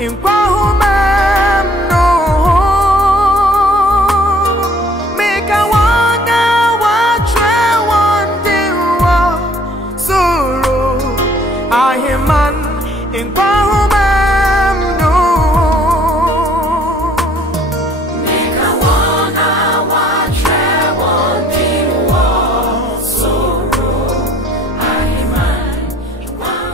in Kwahumam no make a wanga watch one day solo I am man in Kwahumam no make a wanga watch one day solo I am man in Kwahumam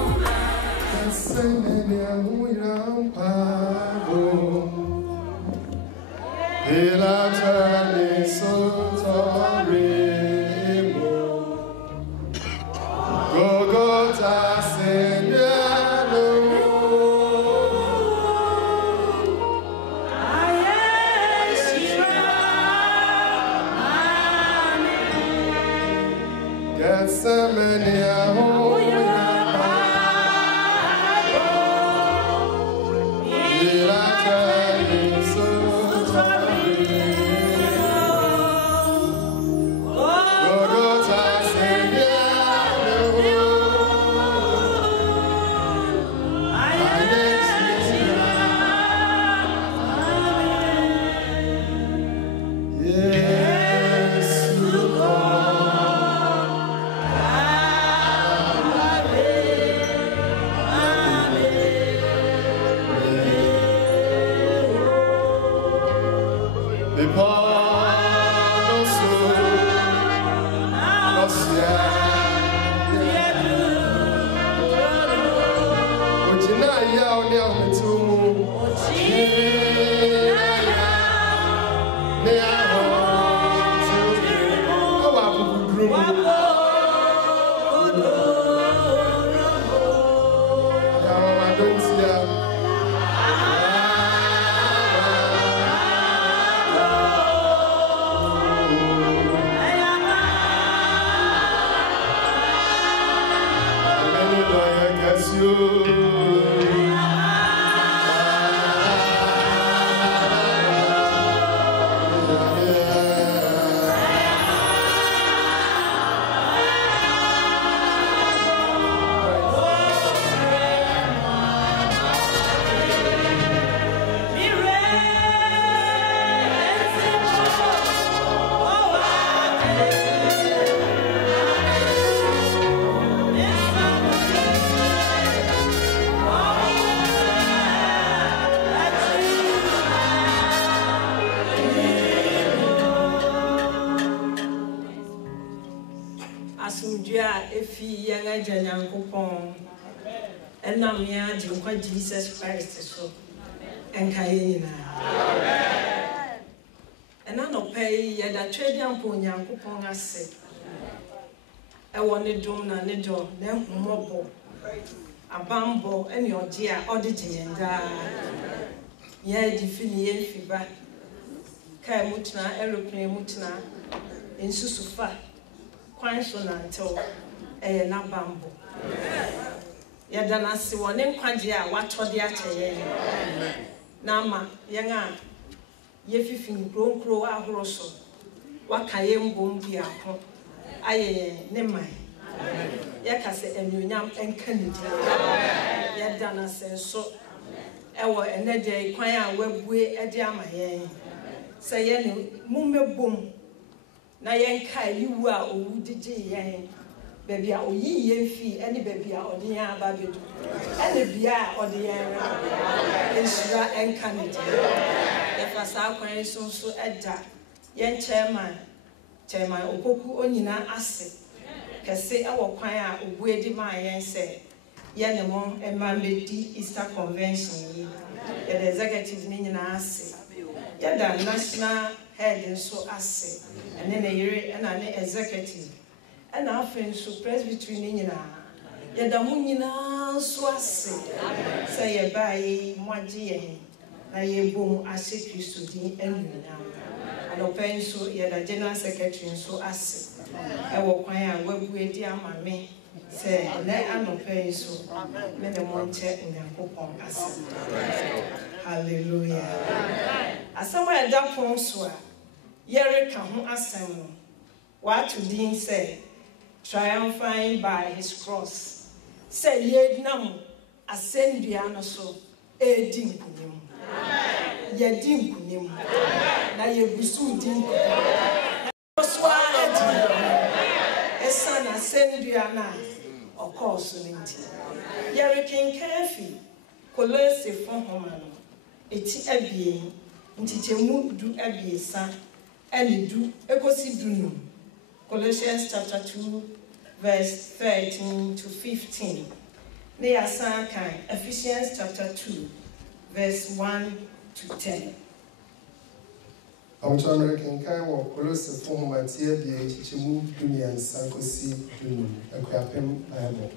Jesus Christ so and Kayina. And I don't pay yet a trade young pony upon us. I want to do na nedo, then mobile. A bambo and your dear oddity and yea definition fever. Kay mutna, aeroplane mutna, in Susufa, quite so until a na bambo. Yadana si one kwadia watcho de ateye na ma yenga ye fifin kronkro ahoro so wakaye mbom bia ho aye ne mai yakase enyonyam enkanidi yadana se so ewo enede kwan a wabue ede amaye se ye ne mummebom na yenka yiwu a owudigi yen baby a oyi yemfi ene baby a odiyan ababedu ene bia a odiyan ensura enkanidi yefasa kwan so eda yen chairman opoku onyina ase kese ewo kwan a obuedi ma yen se ye ne mo emambedi Easter convention yi ye the executive ni nyina ase ye da national head so ase ene ne yire ena ne executive and often so presbytery nyina yeda mu nyina so ase say ye bai moagye ye na ye bom ase Kristo din anunya and open so yeda general secretary so ase e wo kwan a wabu edi amame say na anopen so me ne monche nyankopon ase hallelujah asama eda pon so a yere ka ho asem no what to din say triumphing by his cross. Say ye nam ascendua no so edi nkunim yedi nkunim na yebusu di nkunim oswa edi esa na sendua na okoso nti yerekenkafi Kolose Fonhoma no eti abie ntichemu du abiesa ene du ekosi du no Colossians chapter 2 verse 13 to 15 ne asan kan Ephesians chapter 2 verse 1 to 10 Our American kind of Colossus form material be Chichimu Dunian Sankosi Dunu, a Crapem Bible.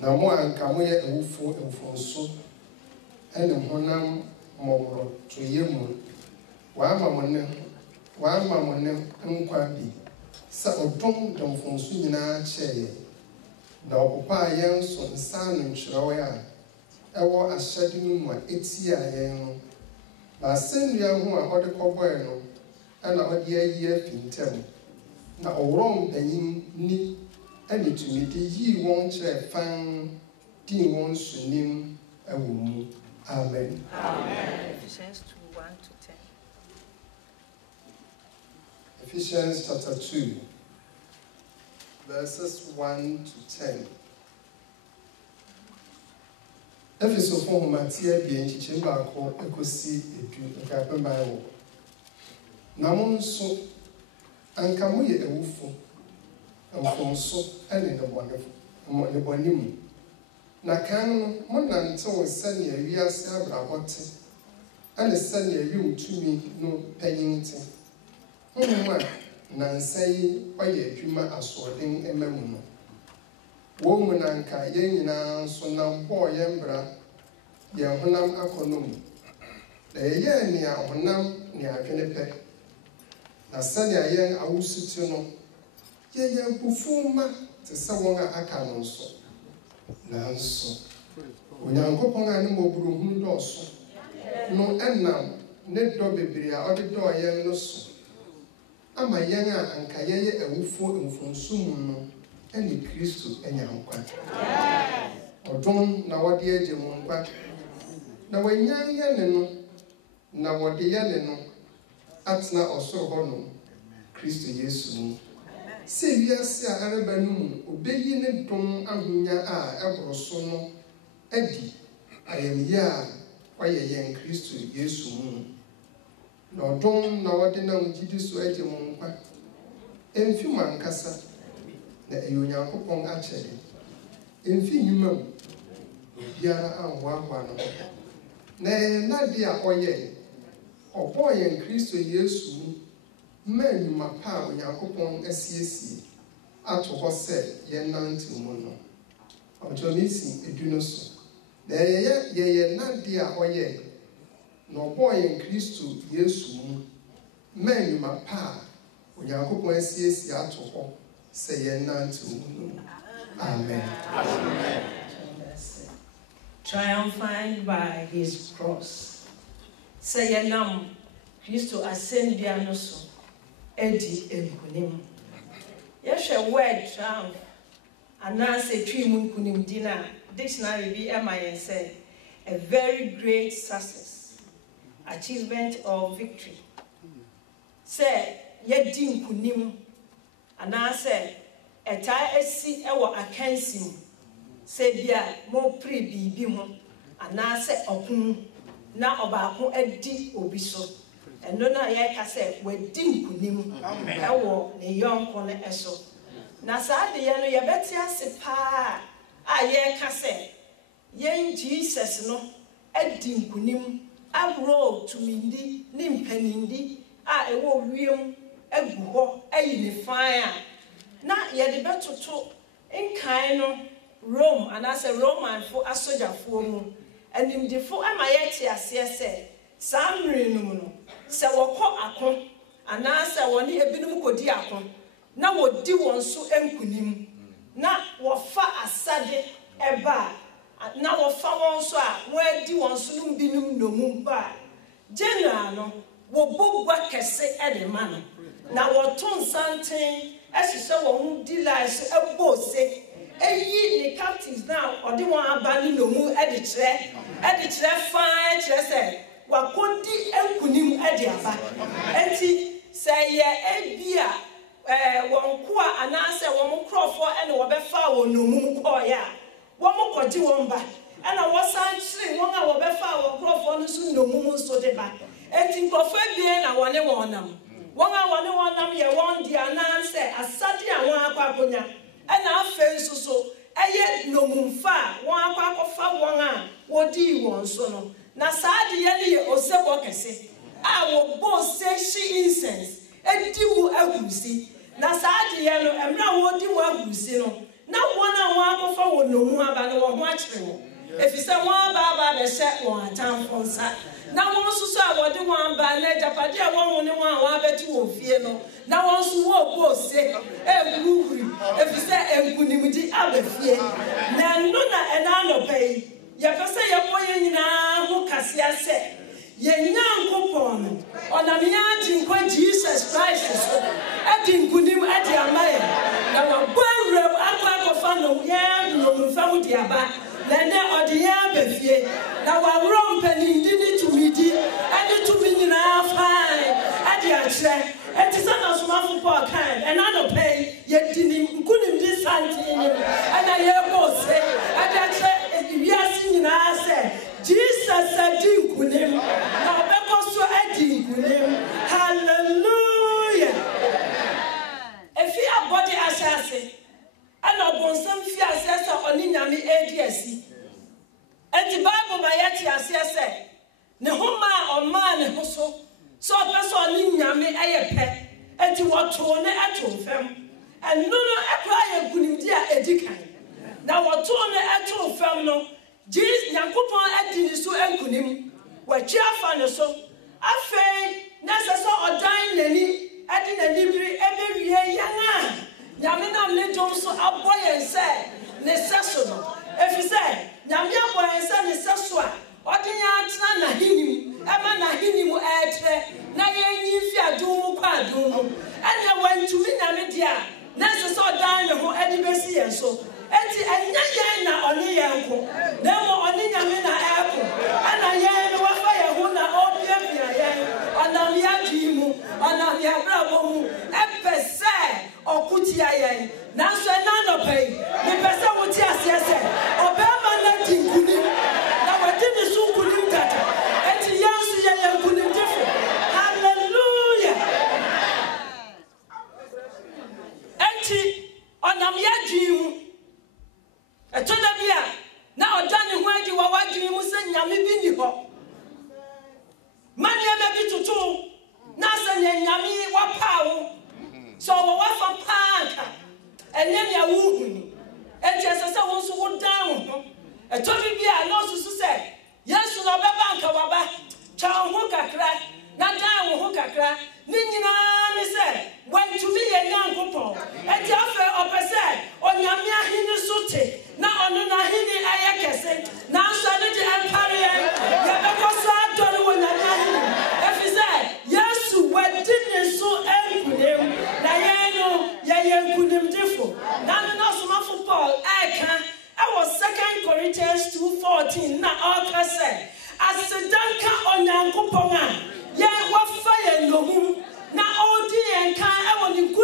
Now more and Kamuya and Wufo and Fonso and the Honam Momro to Yemu. One mamma Nkwabi. Sa Odom Dom Fonsu in our chair. Now Papa Yams on San and Chrawaya. I wore a shadowing my 8 year. But send you who are the cover and our dear Pintem. Now, wrong penny ni and to me, ye won't share fan, tea wants to name a woman. Amen. Amen. Ephesians 2 1 to 10. Ephesians chapter 2, verses 1 to 10. Efeso fo matia bi enchiche ba ko ekosi edu ekapem Bible. Na mo nso anka mo ye ewufo. Amfonso ene ne bonefo. Mo ne bonim. Na kan no mo nante wo sane awiase abrabote. Ane sane ayumtumi no panyinte. Honwa nansai oye adwuma asorden emamu no. Wo mu nanka yen nyina so nam bo yembra ye honam akonom na ye ni honam ni adwene pe na sane ayen awusuti no ye bufuma te se won aka no so na nso onyankopon ane moburu hunu doso no enam ne do bebre a ode do yen no so ama yen a anka ye awufo mfonsum no ene Kristo enyankwa odon na wode agye mo nkwa na wanyan ye ne no na wode ye ne no atna osoro ho no Kristo Yesu mu se wiase a areba no mu obeyi ne don ahonya a ebroso no adi ayemye a waye yen Kristo Yesu mu na odon na wode na mugidi so agye mo nkwa emfi mankasa na Onyankopon achede emfi nyuma mu biara anwa no na de a oye oboye Kristo Yesu manyuma pa Onyankopon asiesie ato ho se ye nante mu no otomisi eduno so na ye na de a oye na oboye Kristo Yesu manyuma pa Onyankopon asiesie ato ho say ye nante mu. Amen. Amen. Triumphant by his cross. Say ye nam Christo ascendia no so edi enkunim. Yeshe word triumph anase twi mu nkunim dina dictionary bi emayen say a very great success, achievement or victory. Say ye di nkunim anase eta esi ewo akansim se bia mo pre bibi ho anase okun na obaako adi obi so eno na ye ka se wadi nkunim ewo ne yonko ne eso na saa de ye no ye beti ase pa a ye ka se yen Jesus no adi nkunim agro to mindi ni mpanindi a ewo wiem egu ho ayi ne fan na ye de betoto enkan no Rome and as a Roman for a soldier for mu and in the full am I yet say Sam Renuno se wako akon and answer one ye binum kodi akon na wo di won so enkunim na wo fa asade eba na wo fa won so a wo di won so num binum no mu ba general no wo bogwa kese e de ma no na wo ton santen asise wo hu di lies ebo se eyi ne captains now odi won abani no mu e de kire fine kire say wakodi enkunim e de aba enti say ye ebia won ko anase won krofo e ne wo be fa won no mu ko ya won koji won ba e na wo san kire won a wo be fa won krofo no so no mu so de ba enti krofo bia na won ne won nam won a won nam ye won di anase asade a won akwakonya e na afen so eye no mumfa won akwakofa won a wodi won so no na saade ye ne ye osebo kese a wo bo se shi incense edi mu agusi na saade ye no emra wodi mu agusi no na won a won akwafa won no mu aba no won ho akire won efise won ba be se won atamfo nsa na won susu a wodi won ba na japade a won ne won a won abeti won fie no na won su wo bo se eguruguri efise enkunimdi abafie na no na ena no pai ye pese ye boye nyina ho kase ase ye nyankopon no ona me agi nkwa Jesus Christ so adi nkunim adi amaye na wa bonre akwa kofa no ye no mfa di aba na ne odi ye abafie na wa rompani ndi to midi ani to me nyina fine adi akre enti sana somafo Paul kan ena no pay ye dini nkunim di santi ni ana ye bo se adi akre wiasi nyina se Jesus adi nkunim na obeko so adi nkunim hallelujah efi abodi asase ana bonsam fi asase oni nyame ADC enti Bible ma yati asase ne homa oma ne hoso so person ni nyame eyepe enti woto ne ato fam enu no ekra ye gunimdi a edikan na woto ne ato fam no Jesus Yakupon adi so enkunim wachi afa ne so afei na so odan nani adi nani biri ebewie yana nyame na me dom so aboye nse ne seso no efise nyame aboye nse ne seso a odinya atena na hinim ema na hinim etre na yenyi fi adum kwa adum ene wantumi nyame dia na so odan ne ho adi besi yenso enti enya yen na oni yenko na mo oni nyame na eko ana yen no wafa ye ho na obia bia yen ana ya dimu ana ya brabo mu epese okuti ayen na so na no pay me pese wuti asese obema na tinkuni na wadini su kunim tata enti yansu ye kunim tefu hallelujah enti onam ya dimu etoda bia na odane ho adi wa wadwini mu se nyame bi ni ho mani ebe bi tutu na se nyame wa pawo so wa fa paaka enye ya wuhuni enti asese won so wodan ho etoda bia na osusu se Yesu no be banka waba cha ho kakra na dan ho kakra ni nyina ni se wantumi ye nyankopon enti afa opese onyame ahini sote na ono na hini ayekese na so ne di empire ya bekoso adore wonyame ahini efise Yesu wadini so enkunem na yeno ye enkunem difo na so mafo Paul eka I was 2 Corinthians 2:14 na aka say asidanka onyankopon a ye wafa ye nomu na odi enka e woni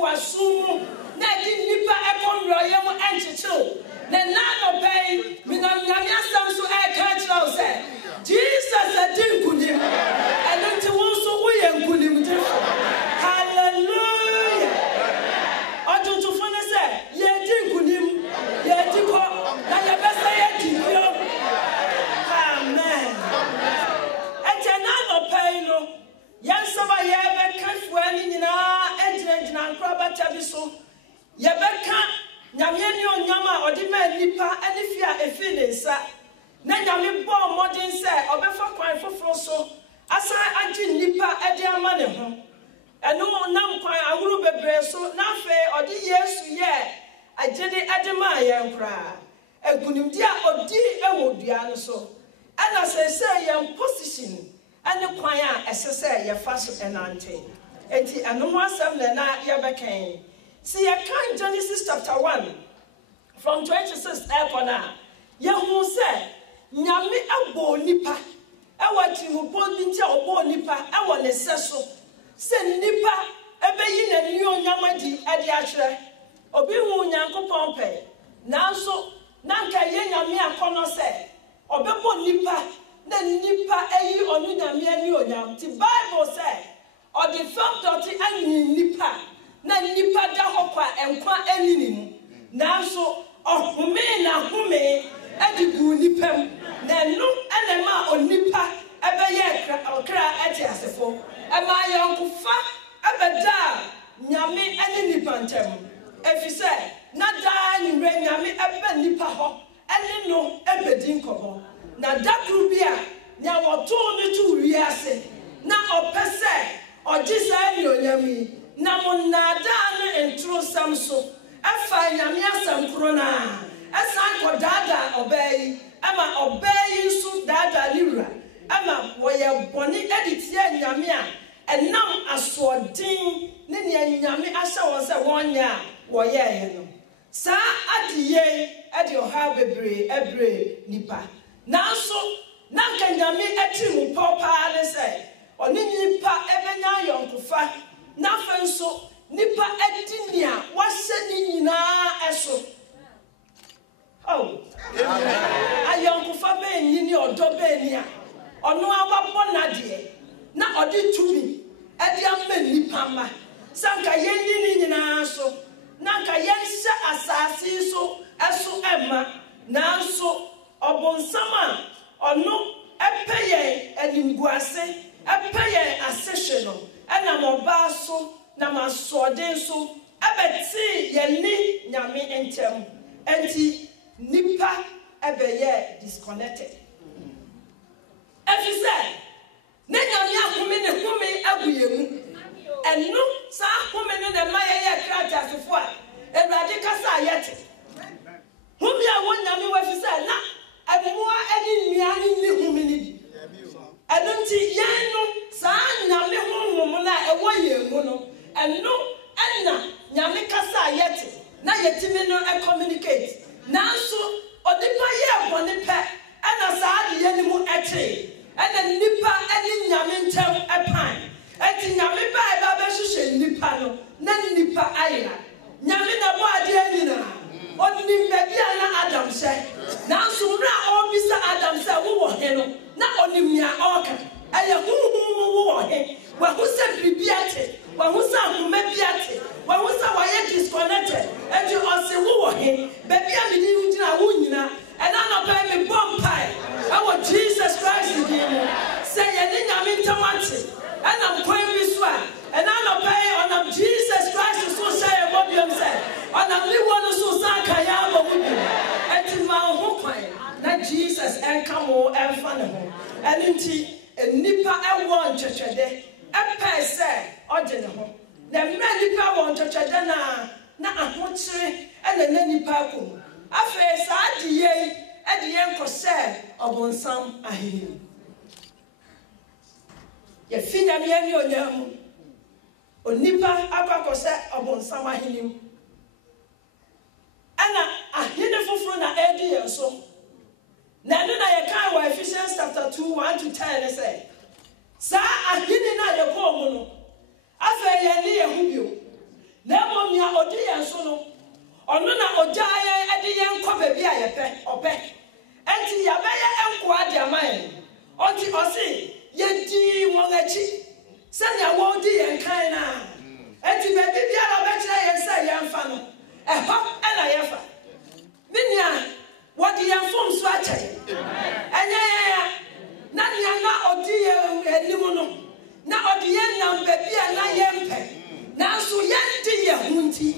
nkuasu na di nipa ekonroye mu enchichil na nano pay minam nyame asam so e ka chira say Jesus adi nkunim eno ti won so wo ye nkunim di hallelujah otutu fone say ye di nkunim ye di ko na ye besa ye di yo amen eche nano pay no yansaba ye be kafu ani nyina ejina nkraba tabi so ye be ka nyame ni onyama odi ma nipa ani fi a efi ne nsa na nyame bo modern say obefa kwan foforo so asa agi nipa edi ama ne ho eno nam kwan ahuru bebre so na fe odi Yesu ye agede adema ye nkra egunimdi a odi ewodua no so ana say ye position ane kwan a esese ye fa so enante enti eno ho asem na ye bekan. See, I can Genesis chapter 1 from 26 epona. Yehu say, nyame abo nipa. Ewa timupo binti obo nipa. Ewa ne seso. Se nipa ebe yi na ni onyama di ade ahwere. Obi hu Nyankopon pe. Nanso nanka ye nyame akono se. Obebo nipa na nipa eyi onu nyame ani onyam. The Bible say, or the fact that ani nipa na nipa da hokwa enkwa eninimu nanso ohome na home adigu nipam na no enema onipa ebeye okra ati asefo ema yankufa ebeda nyame ene nipa ntem efise na da nyure nyame ebe nipa ho ene no ebedi nkobo na da grubia nya woto ne tu wiase na opese ogisa ni onyami na monada no entro samso afa nyame asam krona asan ko dada obey ama obey su dada liwra ama woye boni editie nyame a enam asodin ne ne nyame ahya won se wonya woye ye no sa adiye ade oha bebre ebre nipa nanso nanka nyame atimu popa ne se oni nipa ebenya yonkufa na fenso nipa edinia wase ni nyina eso oh ayonkufa be nyini odo be nia ono awabo na de na odi tumi edi amma nipa ma sanka yenni ni nyina so nanka yense asasi so eso emma nanso obonsama ono epeye enimguase epeye asehwe ena moba so na masode so abeti yeni nyame entem enti nipa ebeye disconnected efise ne nyame akome ne home aguyemu enu sa home ne na maye krata sefo a ewrade kasa yete home a wonyame wefise na abuwa eni nua ni home ni enunti yenu sa nyame honhom na ewo yemu no eno enna nyame kasa yete na yetimi no communicate nanso odipa ye bone pe ena sa ade ye ni mu ete ena nipa eni nyame ntem epan enti nyame ba e ba be hwehwe nipa no na nipa ayira nyame na bo ade anyina onim be bia na Adam se nanso ra obisa Adam se wo he no na onim ya oka aya huhumu wo he wa husa bibiate wa husa humebiate wa husa wa ye disconnected enti ose wo he baby a me ni ngina wo nyina ena no pa me bompai awo Jesus Christ din say ye ni nyame ntamate ena mkwan bi so a ena no pa onam Jesus Christ so say e bobiom say onam li wono so sa ka ya bo mu enti ma ho kwan na Jesus enka mo emfa ne ho enti nipa ewo nchechede epese ode ne ho na mra nipa wo nchechede na ahochire ena nipa akom afa sa adiye nkose obonsam ahini ye finya mi onyam onipa akakose obonsam ahini ana ahini foforo na edi yeso na no na ye kan wa Ephesians chapter 2 1 to 10 say sa ahini na ye ko mu no afa ye ni ye hubio na mo yɛn so no ɔno na ɔgyaa yɛn ɛde yɛn kɔ baabi a yɛpɛ ɔpɛ ɛnti yɛbɛyɛ nkoa de ama yɛn ɔnti ɔse yɛdi wɔn akyi sɛnea wɔdi yɛn kan na ɛnti baabi biara ɔbɛkyerɛ yɛn sɛ yɛmfa no ɛhɔ ɛna yɛfa ne nea wɔde yɛn fom so akyɛ ɛnyɛ yɛn na nea na ɔdi yɛn anim no na ɔde yɛn nam baabi a na yɛmpɛ nanso yɛndi yɛn ho nti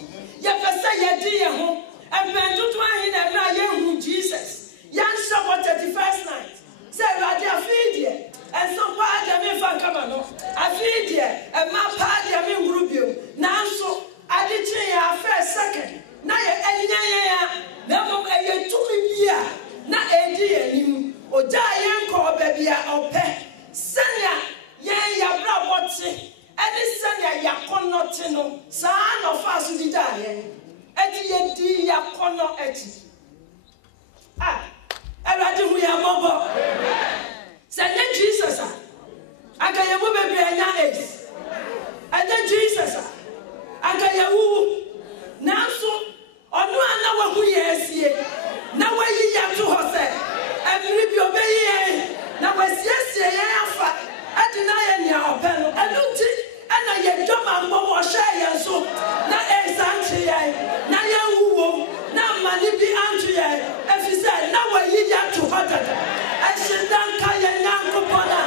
yɛpɛ sɛ yɛdi yɛn ho ɛmpɛn dodo ahe na ɛmɛ a yɛnhu Jesus yɛnhyɛ wɔ 31st night sɛ awurade afei deɛ ɛnso paa deɛ memfa nkama no afei deɛ ɛma paa deɛ menhuru bio nanso ade kyee yɛn afɛ second na yɛ ɛnyɛ yɛn a na mmom ɛyɛ tumi bi a na ɛdi yɛn anim ɔgyaa yɛn kɔɔ baabi a ɔpɛ sɛnea yɛn yɛabrabɔ te ɛne sɛnea yɛakɔnnɔ te no saa na ɔfaa so de gyaa yɛn ɛde yɛdi yɛakɔnnɔ akyi awurade hu yɛn mmɔbɔ sɛ nyɛ Jesus a anka yɛn mu bebree anya AIDS ɛnyɛ Jesus a anka yɛwuwu nanso ɔno a na wahu yɛn asie na wayi yɛn to hɔ sɛ ɛmmere bi ɔbɛyi yɛn na wasiesie yɛn afa ɛde na yɛ nea ɔpɛ no ɛno nti ɛna yɛdɔ ma mbɔ wɔhyɛ yɛn so na ɛnsante yɛn na yɛnwuwom na amane bi anto yɛn ɛfiri sɛ na wayi yɛn to hɔ dada ɛhyɛ nka yɛn Nyankopɔn a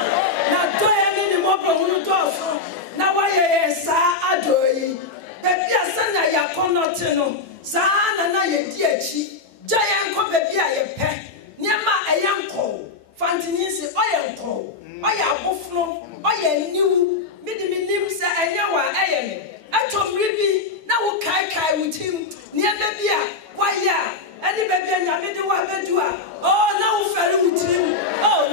na dɔ yɛn ne ne mmɔborɔhunu dɔɔso na wayɛ yɛn saa adɔ yi baabi a sɛnea yɛakɔnnɔ te no saa na yɛdi akyi gya yɛn nkɔ baabi a yɛpɛ nneɛma a ɛyɛ nkɔw fantini si ɔyɛ nkɔw ɔyɛ aboforo ɔyɛ niwu mede menim sɛ ɛnyɛ wɔ a ɛyɛ me ɛtɔ mmere bi na wokaekae wo tim nneɛma bi a wayɛ a ɛne baabi a Nyame de wo abɛdu a na wofɛre wo tirim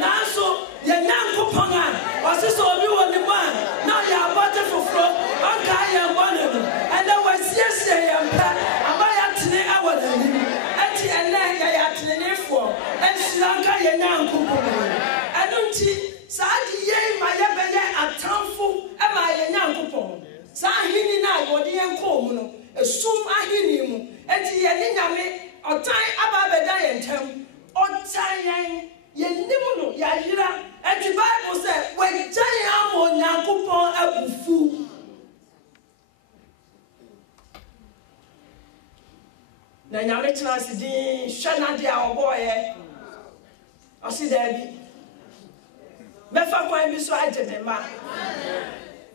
nanso yɛ Nyankopɔn a ɔse sɛ obi wɔ ne mu a na ɔyɛ abɔde foforɔ ɔnkaa yɛn bɔne no ɛnɛ wasiesie yɛn pɛ ama yɛatene awɔ n'anim ɛnti ɛnɛ yɛyɛ atenenefoɔ ɛnhyira nka yɛn Nyankopɔn ɛno nti saa de yɛn ma yɛbɛyɛ atamfo ma yɛn Nyankopɔn saa ahenni no a wɔde yɛn kɔɔ mu no esum ahenni mu ɛnti yɛne Nyame ɔtan aba abɛda yɛn ntam ɔtan yɛn nim no yɛayera ɛnti Bible sɛ wɔagya yɛn ama Onyankopɔn abufu na Nyame tena ase din hwɛ n'ade a ɔbɔɔyɛ ɔse daabi mɛfa kwan bi so agye me mma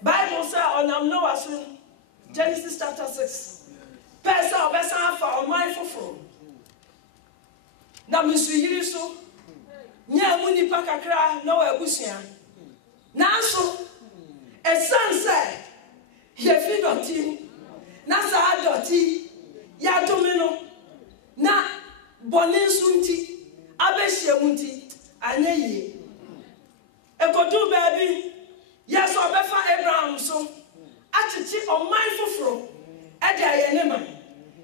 Bible sɛ ɔnam Noah so Genesis chapter 6 pɛ sɛ ɔbɛsan afa ɔman foforɔ na mesuyiri so nyɛ mu nipa kakra na wɔ abusua nanso ɛsiane sɛ yɛfi dɔte na saa dɔte yɛadome no na bɔne nso nti abɛhyia mu nti anyɛ yie ɛkɔduu baabi yɛ sɛ ɔbɛfa Abraham so akyekye ɔman foforɔ ɛde ayɛ ne ma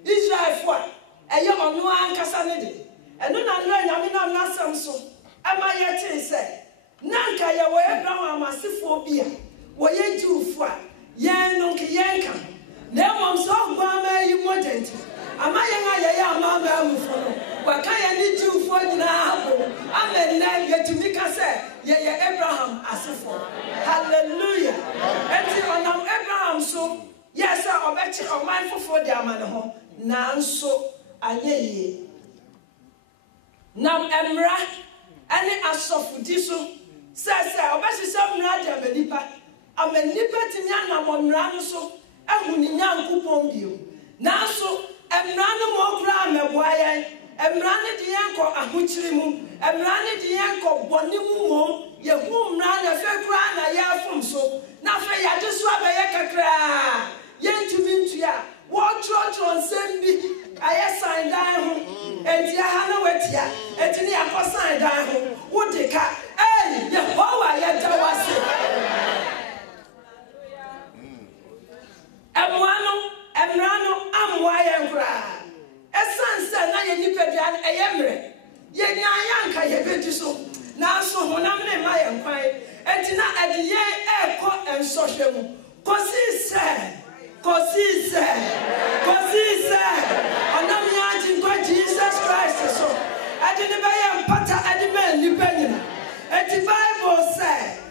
Israelfoɔ a ɛyɛ ɔno ankasa ne de ɛno na nnura Nyame nam n'asɛm so ɛma yɛtee sɛ na nka yɛwɔ Abraham asefoɔ bi a wɔyɛ Jewfoɔ a yɛn no nke yɛn ka na mmom sɛ ɔguama yi mmɔgya nti ama yɛn a yɛyɛ amaama amufo no wɔka yɛn ne Jewfoɔ nyinaa abo ama nnɛ yɛtumi ka sɛ yɛyɛ Abraham asefoɔ hallelujah ɛnti ɔnam Abraham so yɛ sɛ ɔbɛkye ɔman foforɔ de ama ne ho nanso anyɛ yie nam mmara ɛne asɔfodi so sɛ ɔbɛhyehyɛ mmara de ama nipa tumi anam mmara no so ɛhu ne Nyankopɔn bio nanso mmara no ma ɔkura amɛboa yɛn mmara no de yɛn kɔ ahokyere mu mmara no de yɛn kɔ bɔne mu mmom yɛhu mmara na afei koraa na yɛafom so na afei yɛade so abɛyɛ kakraa yɛntumi ntua wɔtwerɛtwerɛ nsɛm bi ayɛ san dan ho enti aha na watia enti ne yɛakɔ san dan ho wode ka Yɛhowa yɛda wase mmara no amoa yɛn koraa ɛsiane sɛ na yɛ nipadua no ɛyɛ mmerɛ yɛnyaa yɛanka yɛbɛdi so nanso honam ne ma yɛn kwan enti na ɛde yɛn ɛrekɔ nsɔhwɛ mu kɔsii sɛ see, sir, I'm not imagine what Jesus Christ so. I didn't buy a patter at the man, depending. And the Bible said,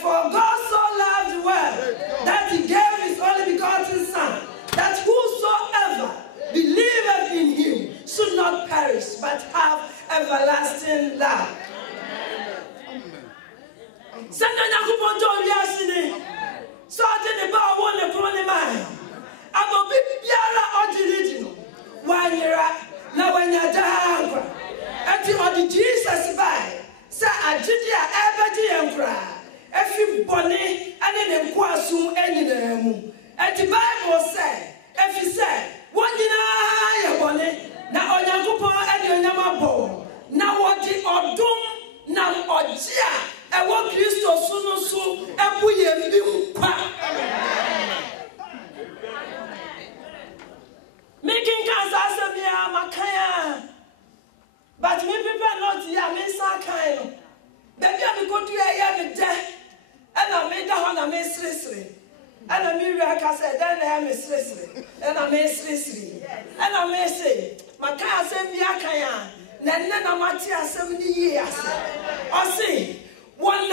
for God so loved the world that he gave his only begotten Son, that whosoever believeth in him should not perish, but have everlasting life. Send a Yaku so I didn't buy one upon a man. I'm a big Yara original. 1 year now when you're down. Until the Jesus by. Say, I did ya ever cry. If you bonny and then quasum any name. And the Bible said, if you say, 1 year bonny, now on your couple and your number bone. Now what the odum, now odia, and what Christo soon, and we have making Kansas Makaya. But me people not here, me sa kind. Baby, I go to a death, and I made the one I made srisri. And I made Raka said, then I am a srisri. And I made srisri. And I may say, Makaya sent me a kaya. Then I'm at 70 years. I say, one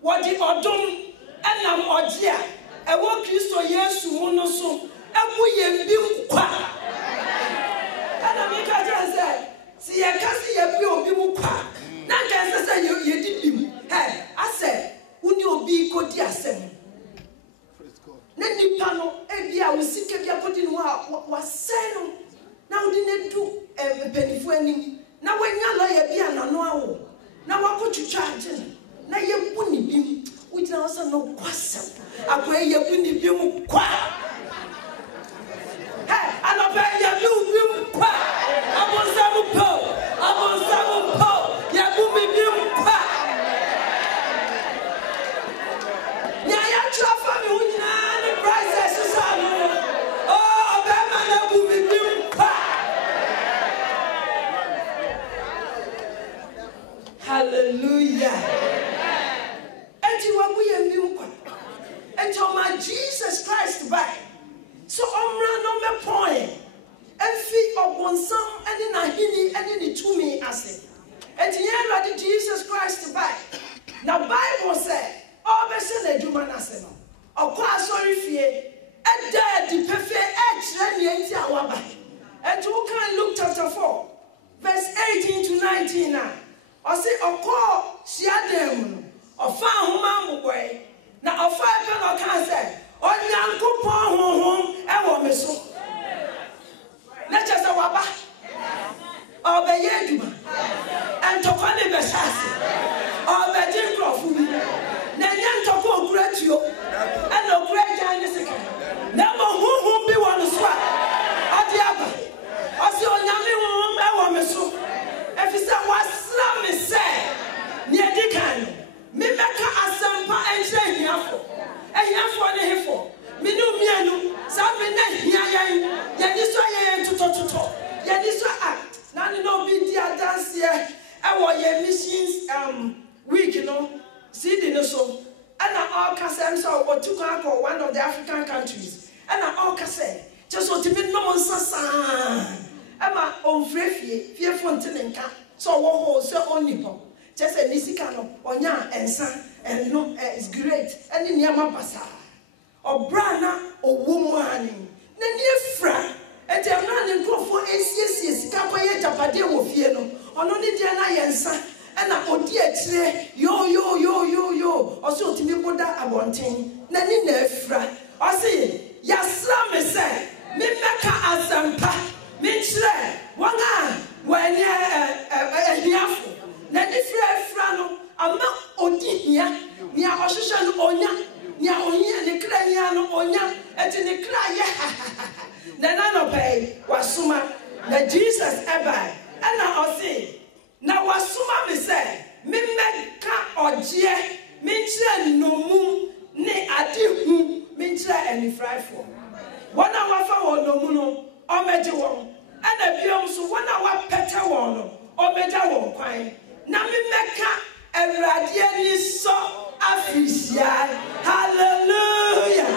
what the odum, and I'm odia. I walk you so yes to one so, and we am being quiet. And I make a just say, see, I can't see a few people. Now, can say you did him. Hey, I said, when you be good, yes, then the panel, every hour, sick of your putting was said. Now, didn't do a penny for any. Now, when you're like a piano, no, now I put you charging. Now you wouldn't be, which also no question. I pray you wouldn't be quiet. Hey, I don't pay you, I'm on some pole. I'm on some pole. Yeah, who be being quiet. Yeah, you traffic me with none prices. Oh, that man who be being quiet. Hallelujah. And you are being quiet. And to my Jesus Christ by. So I'm running on my point. And feet of one son, and then I hear and then to me as it. And the end of Jesus Christ by. Now, Bible said, all the son of human as of course, sorry, fear, and there the perfect edge, and our by. And you can look chapter 4, verse 18 to 19 now. Or say, of course, she had them, or found human way. Now, a 5 pound can say, on young coupon home, and woman so. Let us a waba or the Yeduma and Tokani Besasi or the Jinkro for me. Nanyan Toko great you and no great Janisika. Never who be one swap or the other. Or see on Yami womb, I want me so. If you say what Slam is said near Dikan, Mimeka Asampa and Shane Yafo, and Yafo and Hifo. Minu, something that Yaniswa to Yaniswa act. Now, you know, be the dance here. I want your missions week, you know, see the so. And I all can so or to conquer one of the African countries. And I all can say, just what to be no son. I'm my own fear fontaine. So, what so only home. Just a Nisicano, Onya, and son, and no, it's great. And in Yamapasa. Or Brana or woman. Then you fra. And I'm running for ACS, Capaya Tapadeo Fieno, or no Diana Yansa, and I oh dear yo, or so to me put that abonting. Nanny Nefra. I say, Yaslam is said, Mimeka Azampa, Minchre, one eye, when you're Yafu. Nanny Frano, I'm not Odinia, near Ocean Onya. Nya onya ne kra nya no onya eti ne kra ye na no pay wasuma na Jesus eba na o say na wasuma me say me meka oje me nkyere nomu ne adehu me nkyere anifrafo wona wafa won nomu no o meje won ana biom so wona wa pete won no o meja won kwan na me meka awrade ani so Hallelujah.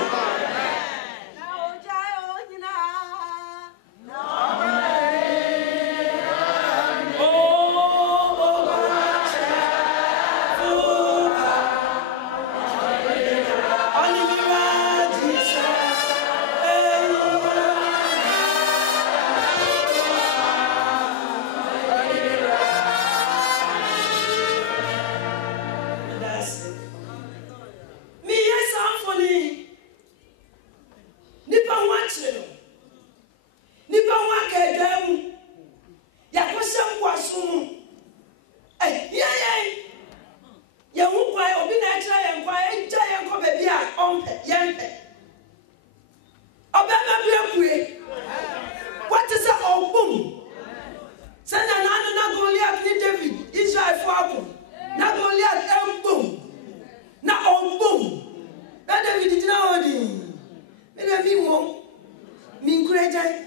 Minkrajan,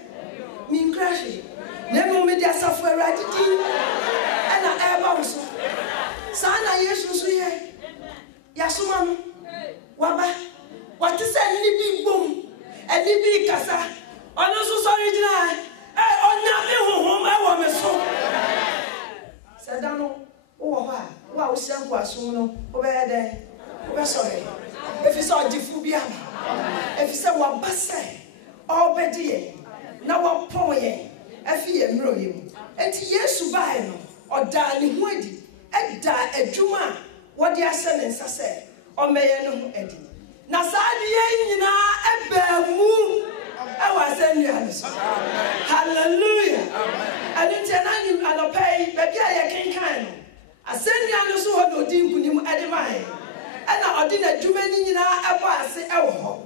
Minkrashi. Never made yourself for radity, and I ever so. Sana, yes, you see, Yasuman, Waba, what is that big boom, and the big casa? I'm so sorry, on your home, I want me so. Sadano, oh, wow, Sam was soon over there. We're sorry. If it's all diffubia, if it's a wabasa, all bedia, now what poem, if you know him, and yes, to buy no, or darling wedding, and die a juma, what the ascendants are said, or may I know Eddie. Nasadi, a bear moon. I was in hallelujah. I didn't tell you, pay, but yeah, I can't kind. I send you so no dinkum at the mine. And I didn't do many in our pass. Oh,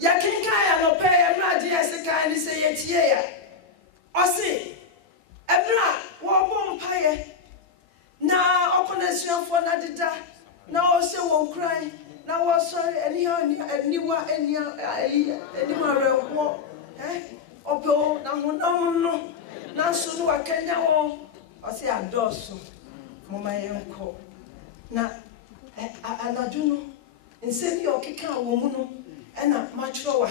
you can't kind of pay. I'm not just a kind of say it here. I say, I'm not one pie. Now, open a show for Nadita. Now, also won't cry. Now, also, anyhow, anyone, anyone, eh? Opo, no, now, soon I can't know. I say, I do so. Mama, uncle. Now, I do know. And send your kick out woman and not much lower.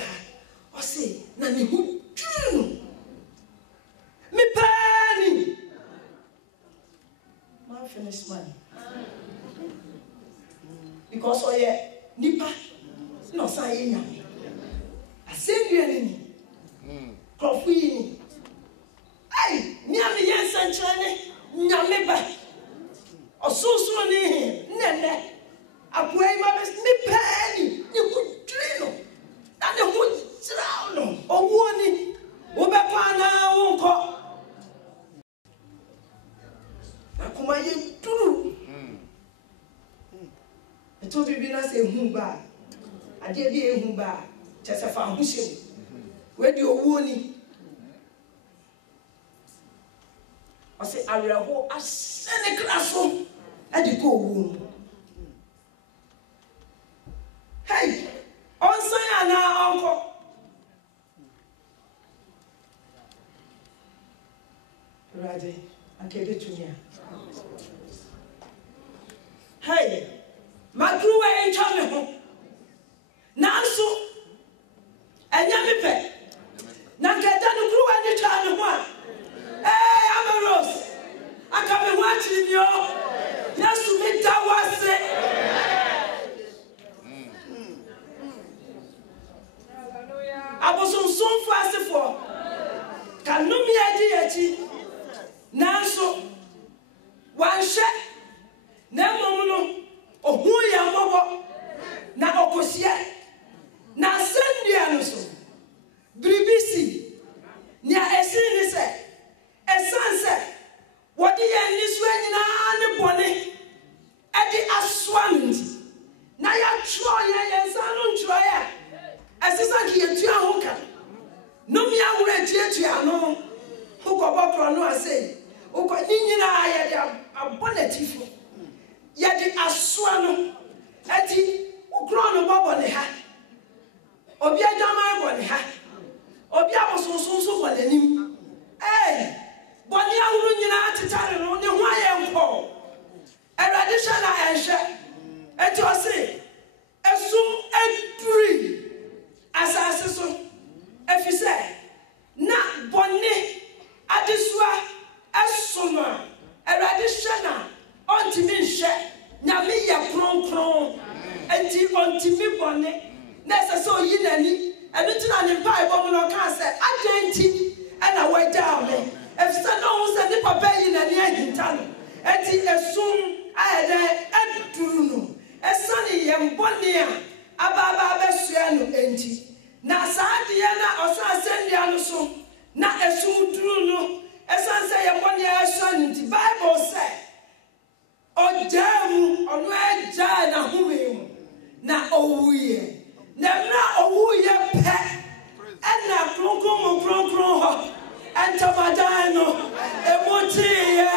I say, Nanny, who do me penny? My finished money. Because oh yeah, nipa no say nyame. Asendue ni. Kofi. Ai, nyame yensan chane, nyame ba. Osusu ni nene. Abuai ma be ni pani, ni kudrino. Na ne hu tsraw no. Owo ni. Wo be pa na wo nko. Na kuma ye duru. To be na say humba ade bi ehumba chesefa ahushem we di owo ni o say areho asene kraso ade ko owo hey on say ana onko rade akebe tunya hey Magruwe in Chame. Nansu, and Yamipe. Nankatanu grew any Chame one. Hey, I'm a rose. I come and watching you. Yes, to meet that was it. I was on so fast for. Can no me idea. Nansu, one shot. Never. Ohu ya mobo na okosia na sendia no so bribisi nia esini se esanse wodi ya nisu anyina ne bone edi aswanti na ya tro ya nsanu ntro ya esisa ki yetu ahoka no mi awure tietu ano ukobo pro no ase uko nyina ya de abonatifu yadi aswano ati ukrono babo ne ha obi adama bo ne ha obi abosunsun bo ne nim boni awuru nyina atitare no ne ho aye nko erade sha na enhwe ati o se esum eduri asase so efise na boni adesua esuma erade sha na ontimi she nyame ye kronkron enti ontimi bone na se so yinani enu tina ne pai bo no kan se agenti ana waja me efisa no hu se ne papa yinani ahinta no enti esum ayede aduru no esani ye mbone a ababa besua no enti na saade ye na osa asendia no so na esum duru no esan se ye mbone a esua no enti Bible say Ojamu onu eja na huwe na owuye na mra owuye pe ena kronkron ho entabadano emotiye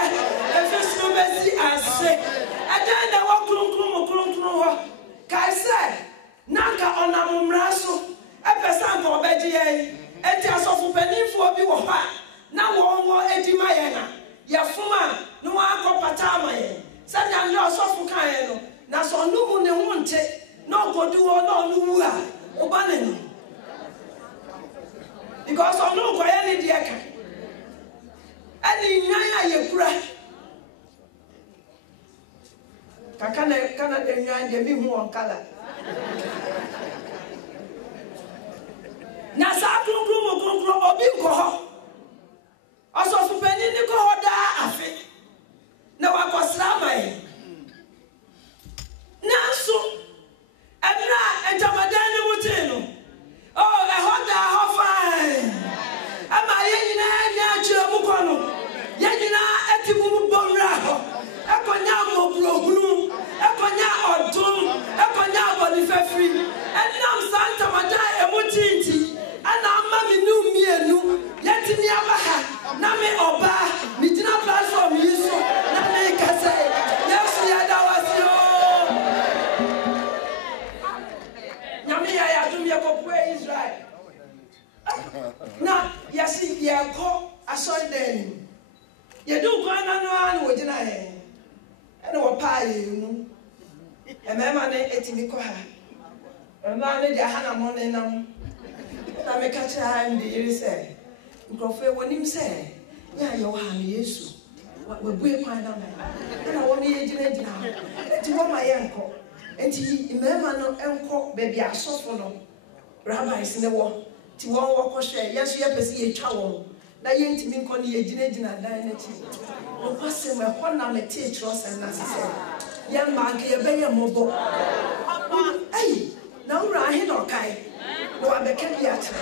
efesu besi ase adana wa kronkron ho kaise nanka onamumra so epesa nka obeje enti asofu pe because I know why I need the any nyanya yekura kana de nyanya mi hu on kala na sa konkro obi ko ho aso pani ni ko ho da afi na wa ko sramai na so ebra entabadan ni mutino oh e ho da ho fine ama ye nyina nya chiro mu kono ye nyina etibu bonra ho ekonya mobrogunu ekonya odum ekonya bonifefri enam santa madan emutinti ana ama minu mienu yetini abaha na me oba mi gina platform yiso na me kase yesu ya dawasio nyame ya dum ye ko Israel na yasi ye ko asorden ye do ko anano an wo gina he ene wo paaye mu emema ne etimi ko ha emema ne dia hana mo ne nam na me ka cha ndi yiri se nkrofo wonim se ya yo ha me Yesu we bue kwan na na wo ne ye gina enti wo ma ye nko enti emema no enko baby asofo no rabbis ne wo ti won wo ko hwe yesu ye pese ye twa won na ye ntimi nko ne ye gina dan na ti o kwase me ho na me tie trose na se ye ma ke ye be ye mobo ai na ura he no kai no abeke bi atre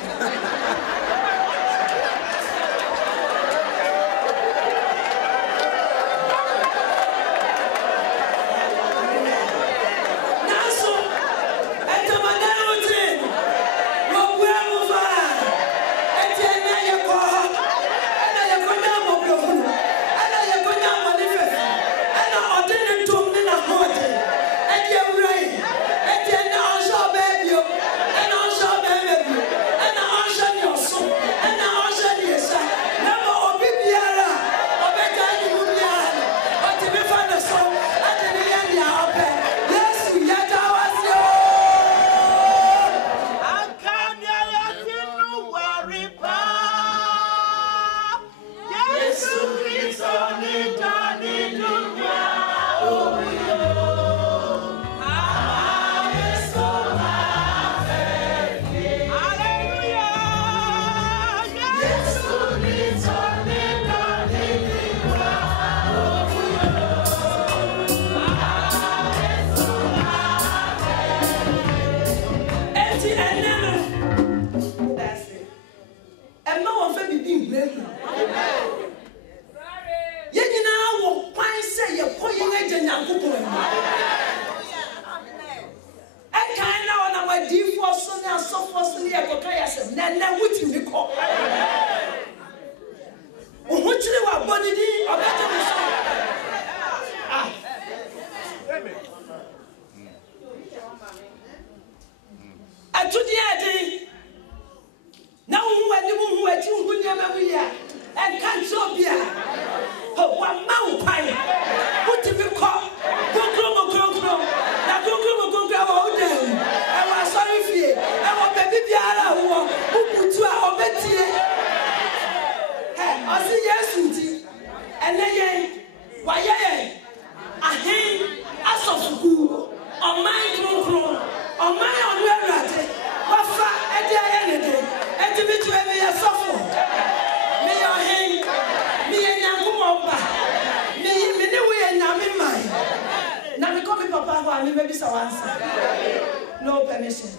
no permission.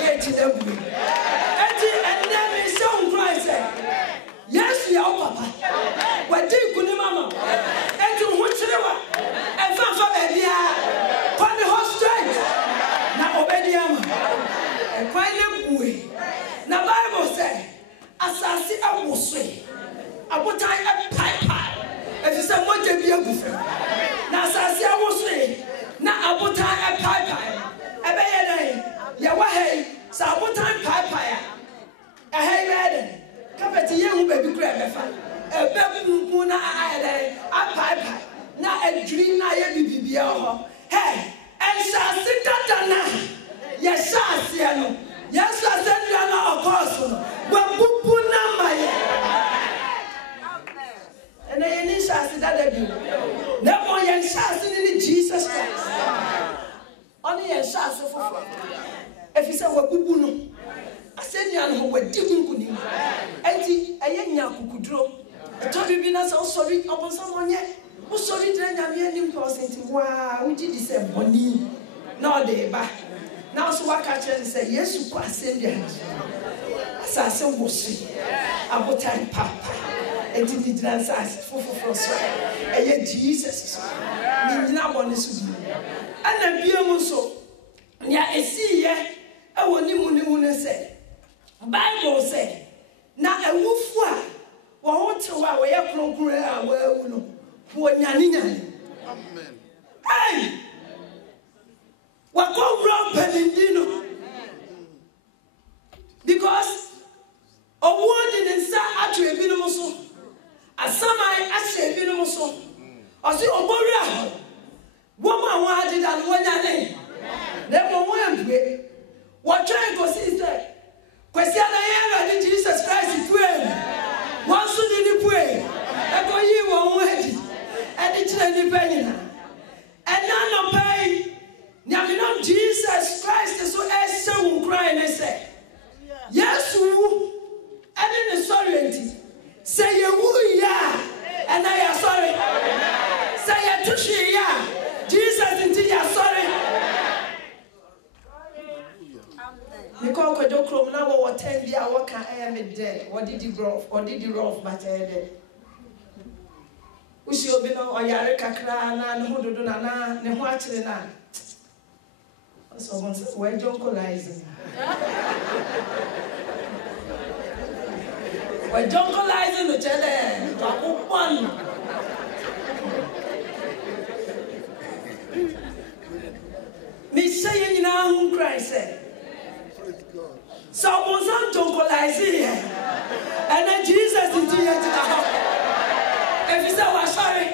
Get to the blue. And then we show Christ. Yes, we are papa. What do you do, mama? And to which river? And for baby, on the horse straight. Now, obedience. And find a boy. Now, Bible says, as I see a woosway, I would tie a pipe. If you say, what you be a buffet. Now, as I see a woosway, now I would tie a pipe. Yawahe, Sabotan Papa. A hay maiden. Come at the young baby grandmother. A baby Muna Island, a pipe. Now a dream, I be hey, and shall sit down. Yes, Siano. Yes, I send you of course. Well, udro. Tobi bi na so sorry upon someone yet. Who sorry then Yami and him wow, we did this money. No day back. Now so what catch and say, yes, you pass in there. Assassin was about time papa. And did the dance as for and yet Jesus. Now one is with you. And a beer so. Ya esi ye e woni muni say Bible say na ewufu a wo hotewa wo ye kronkron a wo awu no wo nyane amen ai wa ko wrong penindino because owo di nsa atu ebinom so asamai ahye ebinom so osi obori a wo ma wo adida no nyane Never went away. What trying to see that? Question I am Jesus Christ is praying. Once you did pray, I go you won't wait. And it's a dependent. And none of pay. Now you know Jesus Christ is so as so crying and say, yes, who and in the sorry. Say you woo ya and I am sorry. Say you to she ya. Jesus into ya sorry. Because I don't know now what 10 years what can I am dead? What did you rough? What did you rough? But I did. We should be no or Yareka Krana, and who do na, and watching na. So once we're joncolizing. We're joncolizing the children. Talk one. Me saying now who Christ said. So was on here, and then Jesus into yet if you say we're sorry,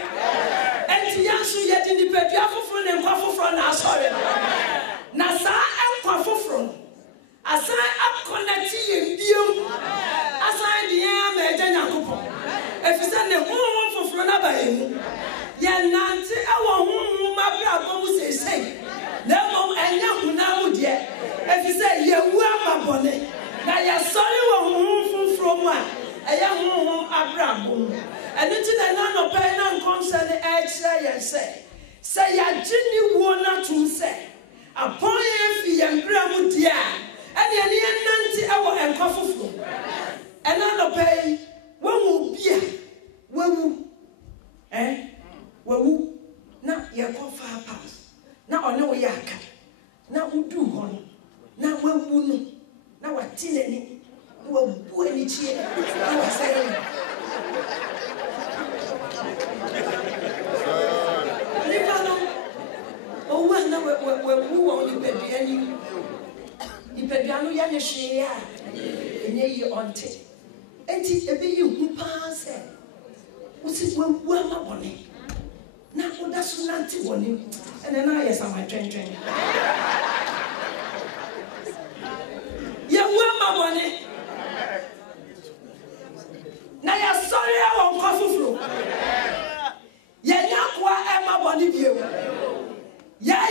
and to answer yet in the bed, you have and waffle from now sorry. Nasa and waffle from as I am connecting you as I am if you send the home for another him, yet Nancy, our home, my say, no, and young now, dear. If you say, you are my bonnet, now you're sorry from one, a young woman, Abraham, and it's in another pain and concern the edge, say, ya Jinny won not to say, upon if young Graham, dear, and the Nancy, our and coffee floor. Another pay, when will be, when will, not your coffee pass, now I know yak, now we do one. Now we will now what tinny will do any cheer. I was saying, oh, well, now we're wooing the baby. The Pediano Yanashia, and ye on tea. And it's a baby who pass. What's it when my bonnet? Now that's not one, and then I am my train. You will my money. Now you're sorry I won't coffee flow. You're not what my body view. Yeah,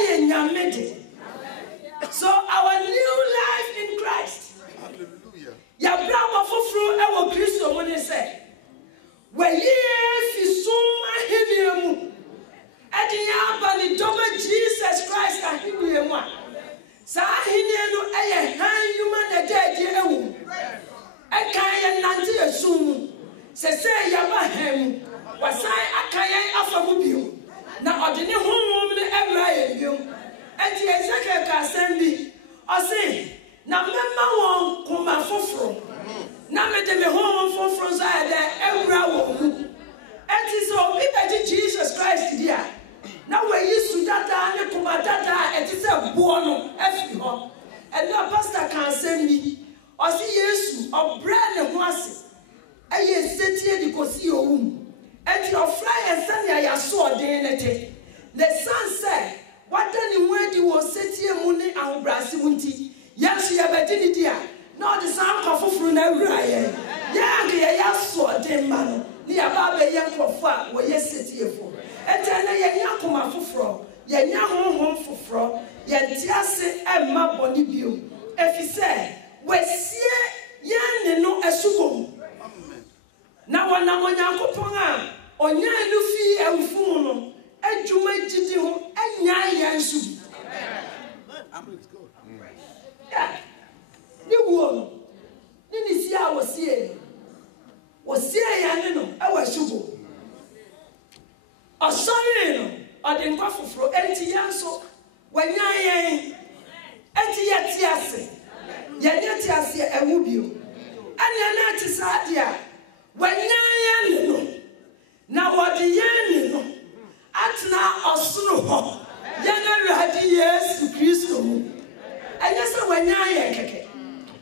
so our new life in Christ. Hallelujah. Your brother for through our Christ when he said, where ye is so my heavy. And the Abba double Jesus Christ and he one. Sa hinenu eye han human agadi ewu ekan ye nante asum se yaba hem wasai akayen afamu biu na odene honhom ne ebra ye biu enti Ezekiel ka sembi osi na memma won kuma foforo na mede me honhom foforo za de ebra wo mu enti so bi Jesus Christ dia now we used to data and data and it's a bono every home. And now pastor can send me or see yes or bread and was a yes sit here to go see your womb. And your fly and sunny I saw dignity. The son said, what then where you was sit here money and brassy winty? Yes, you have a dignity. Not the sound of from every eye. Yeah, saw them man. Near Baba young for where you sit here for. And then I yakuma for ye home for ye tiase and my body view. If he said, we see yan no a sugo. na wana Onyankopon a onya enu fi awufu mu no adwuma gidi ho anya yansu. Ni wo ni si a wosie ya ne no awashugo asori no ode nkwa foforo enti yanso wanya yen enti yati ase yati ase ewu bio anya na ti sadia wanya yen no na wode yen no atna osoro ho yana radi Yesu Kristo mu anya se wanya yen keke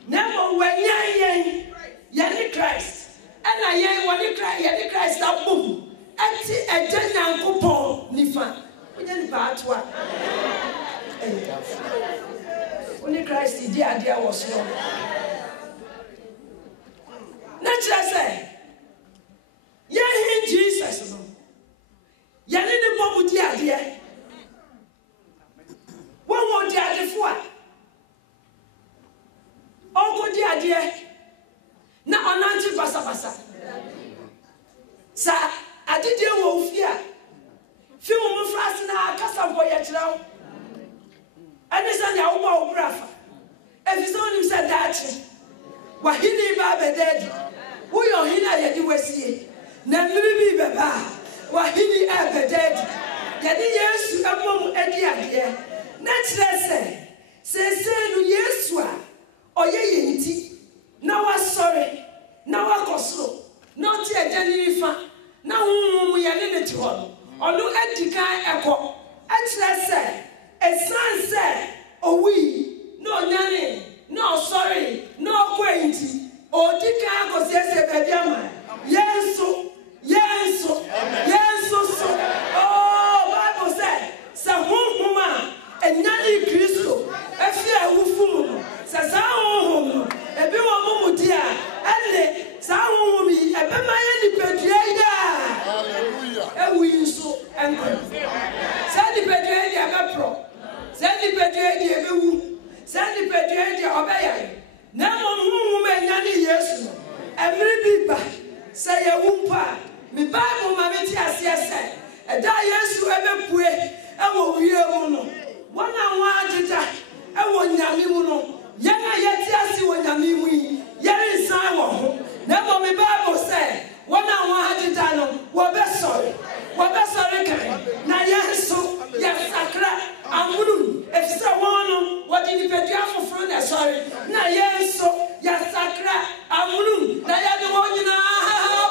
na mo wanya yen yani Christ ana yen wani Christ yani Christ abum ati eje Nyankopon nifa onye ni ba atwa only Christ di ade a was no natural say Jesus no yani ni bobu di ade wo di ade fo a onko di ade na onanti basa sa adide wo ofia fi mo frase na kasa bo ye kirawo ani sa ya wo ba obrafa efiso ni se dachi wa hini ba bededi wo yo hina ye di wasie na mmiri bi beba wa hini e bededi ye di Yesu amom adi ade na kire se no Yesu a oye yenti na wa sorry na wa kosoro na ti ejani fa na wo ye ne ti ho olu edikan eko akire esanse owi no nyane no sorry no kwenti odika go sese baby ama Yesu so oh Bible say sa hunhuma enyane Kristo efi awufu sa sa hunhum ebi wo mumudi a ene sa hunhum ebe maye ni pedua ya hallelujah ewi so enko sa ni pedua ya mepro Send the bewu, send the pedro obey. Now, whom many years, every people say a wumpa, me Bible, mammy, yes, a die yes to ever pray, and will be a mono. 1 hour to die, I want Yamimuno, Yana yet, yes, you want Yamimu, Yari Simon. Never me Bible say, 1 hour to die, what best sorry, na yeso yes sakra amuru if someone what did the pedua for friend sorry na yeso yes sakra amuru na ya de wonyina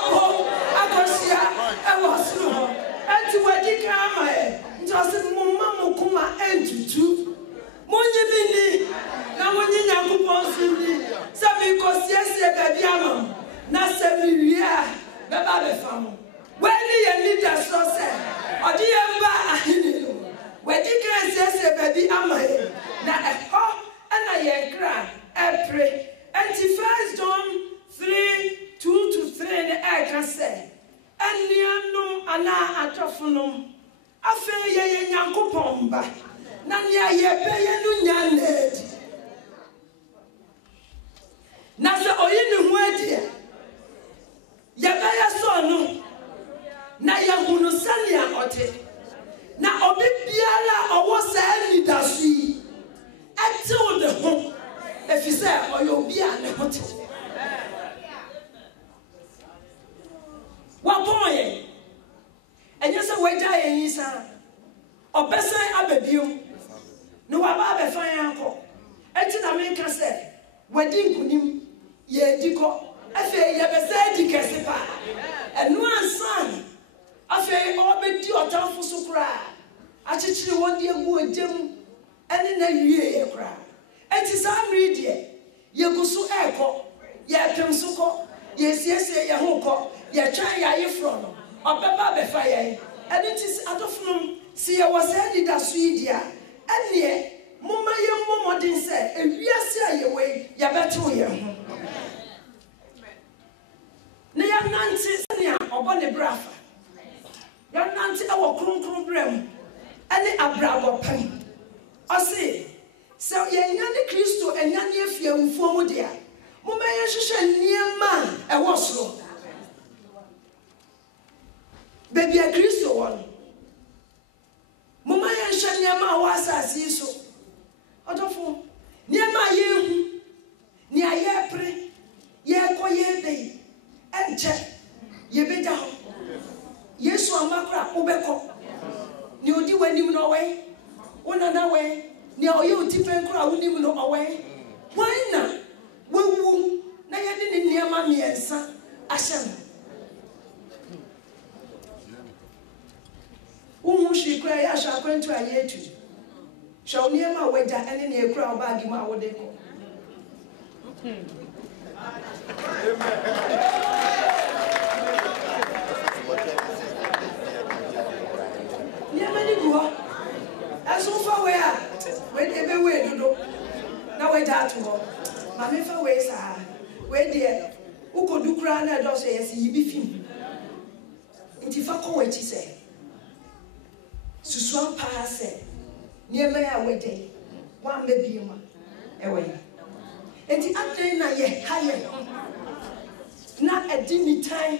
ho akosia e wasuru anti wadi kama e just mumma mukuma entutu monye bini na monye Nyankopon sindi sabi ko siesie baby amam na sabi wia baba be famo when you need a source, or do you buy when you can say, baby, am I now a hop and I cry, I pray. And 1 John 3:2-3, I can say, and you know, and I atrophinum. I feel ye Nyankopon, Nanya ye pay no nyaned. Nasa oyinu wedia. Yabaya so no. Na yahunu sania ote na obi biara owo sa ni dasu etil de ho efise oyo obi a ne hote wa poye enye se waja ye yisa obesan ababiom no wa ba be fan yanko enti na me nka se wadi nkunim ye diko afi ye be se dikese pa enu ansan afi obedi otamfo so kura achichiri wodi egu ojam ene na wie ye kura enti sa mri die ye gusu eko ye pemso ko ye siesie ye ho ko ye twa ya ye fro no obeba be fa ye ene ti adofnum si ye wasadi da so idia ene mumma ye mmomodin se ewiase aye we ye beto ye ho ne ya nanti ne obone brafa ya nanti awo kronkron brem ene abrabo pan ose se ye nyane Kristo enyane afia mfuo mu dia mumma ye hwehwe niema e wo soro baby a Christo one. Mama Yanshan Yama was as you so. Otofo, near my yehu, near ye pre, ye ko ye day, and check ye be down. Yes, one macra, Ubeko. New do when you know away, one another way, near you tipping crowd wouldn't even know away. Why not? Woo, now you didn't near mammy and son, Asham. She cry, I shall go into a year too. Shall near my way down any near crowd bagging my old deco. Near many go. And so far where they be way to do. Now wait out to go. Mammy for ways are where dear. Who could do crown and does say, yes, ye be film. Intifako, what she said. Suswan passe near my away one baby away. And the other na ye higher. Not a dinner time.